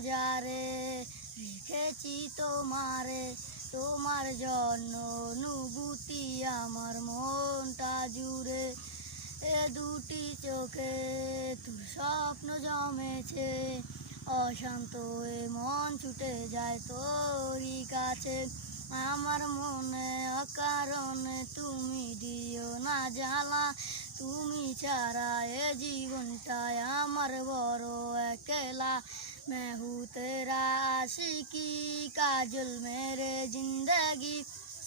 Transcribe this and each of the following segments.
মাঝারে রেখেছি তোমারে, তোমার জন্য অনুভূতি আমার মনটা জুড়ে। এ দুটি চোখে তোর স্বপ্ন জমেছে, অশান্ত এ মন ছুটে যায় তোরই কাছে। আমার মনে অকারণে তুমি দিও না জ্বালা, তুমি ছাড়া এ জীবনটায় আমার বড় একলা। मैं हूँ तेरा आशिकी काजल मेरे जिंदगी,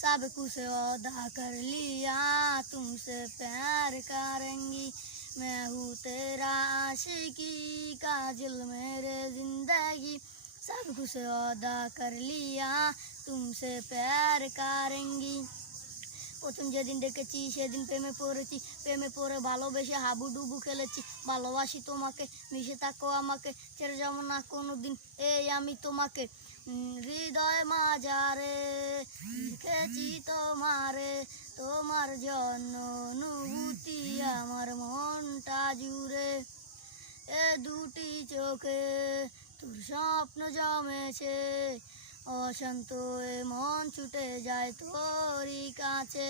सब कुछ वादा कर लिया तुमसे प्यार करेंगी। मैं हूँ तेरा आशिकी काजल मेरे जिंदगी, सब कुछ वादा कर लिया तुमसे प्यार करेंगी। প্রথম যেদিন দেখেছি সেদিন প্রেমে পড়েছি, প্রেমে পড়ে ভালোবেসে হাবুডুবু খেলেছি। ভালোবাসি তোমাকে, মিশে থাকো আমাকে, ছেড়ে যাবো না কোনো দিন এই আমি তোমাকে। হৃদয় মাঝারে লিখেছি তোমারে, তোমার জন্য অনুভূতি আমার মনটা জুড়ে। এ দুটি চোখে তোর স্বপ্ন জমেছে, অশান্ত এ মন ছুটে যায় তোরই কাছে।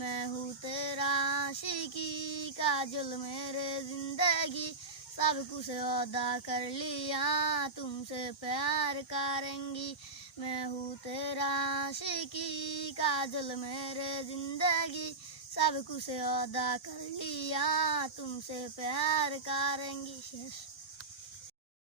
मैं हूँ तेरा आशिकी काजल मेरे जिंदगी, सब कुछ वादा कर लिया तुमसे प्यार करेंगी। मैं हूँ तेरा आशिकी काजल मेरे जिंदगी, सब कुछ वादा कर लिया तुमसे प्यार करेंगी।